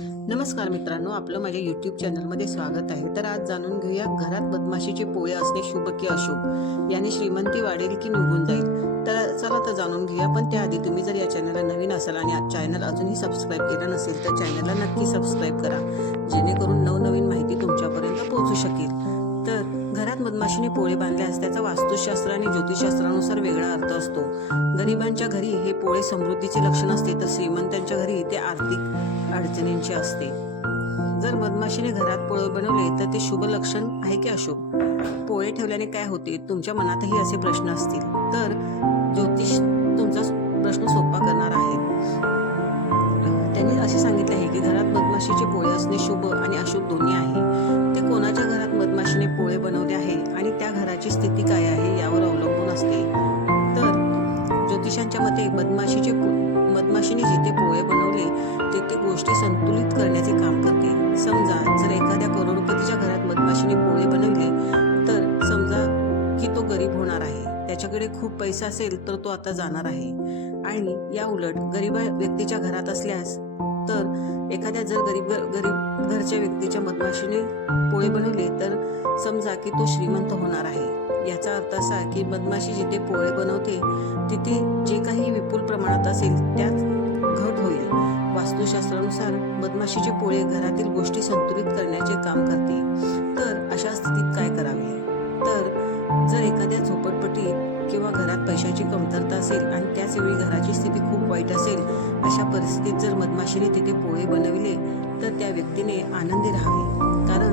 नमस्कार मित्रांनो आपलं माझ्या यूट्यूब चॅनलमध्ये स्वागत आहे. तर आज जाणून घेऊया घरात बदमाशीचे पोळे असणे शुभ की अशुभ? याने श्रीमंती वाढेल की निघून जाईल? तर चला तर जाणून घेऊया. पण त्याआधी तुम्ही जर या चॅनलला नवीन असाल आणि चॅनल अजूनही सबस्क्राईब केलं नसेल तर चॅनलला नक्की सबस्क्राईब करा. जेणेकरून नवनवीन माहिती तुमच्यापर्यंत पोहोचू शकेल. तर घरात मधमाशीने पोळे बांधल्यास त्याचा वास्तुशास्त्र आणि ज्योतिषशास्त्रानुसार वेगळा अर्थ असतो. गरिबांच्या घरी हे पोळे समृद्धीचे लक्षण असते तर श्रीमंतांच्या घरी ते आर्थिक अडचणींचे असते. जर मधमाशीने घरात पोळे बनवले तर ते शुभ लक्षण आहे की अशुभ? पोळे ठेवल्याने काय होते? तुमच्या मनातही असे प्रश्न असतील. तर ज्योतिष तुमचा प्रश्न सोपा करणार आहे. त्यांनी असे सांगितले आहे की घरात मधमाशीचे पोळे असणे शुभ आणि अशुभ दोन्ही आहे. कोणाच्या घरात मधमाशीने पोळे बनवले आहे आणि त्या घराची स्थिती काय आहे यावर अवलंबून असते. तर ज्योतिषांच्या मते मधमाशीचे मधमाशीने जिथे पोळे बनवले तेथे गोष्टी संतुलित करण्याचे काम करते. समजा जर एखाद्या करोडपतीच्या घरात मधमाशीने पोळे बनवले तर समजा की तो गरीब होणार आहे. त्याच्याकडे खूप पैसा असेल तर तो आता जाणार आहे. आणि या उलट गरीब व्यक्तीच्या घरात असल्यास तर एखाद्या जर गरीब गरीब घरच्या व्यक्तीच्या मधमाशीने पोळे बनवले तर समजा की तो श्रीमंत होणार आहे. याचा अर्थ असा की मधमाशी जिथे पोळे बनवते तिथे जे काही विपुल प्रमाणात असेल त्यात घट होईल. वास्तुशास्त्रानुसार मधमाशीचे पोळे घरातील गोष्टी संतुलित करण्याचे काम करते. तर अशा स्थितीत काय करावे? तर जर एखाद्या झोपडपट्टीत किंवा घरात पैशाची कमतरता असेल आणि त्याच वेळी घराची स्थिती खूप वाईट असेल अशा परिस्थितीत जर मधमाशीने तिथे पोहे बनविले तर त्या व्यक्तीने आनंदी राहावे. कारण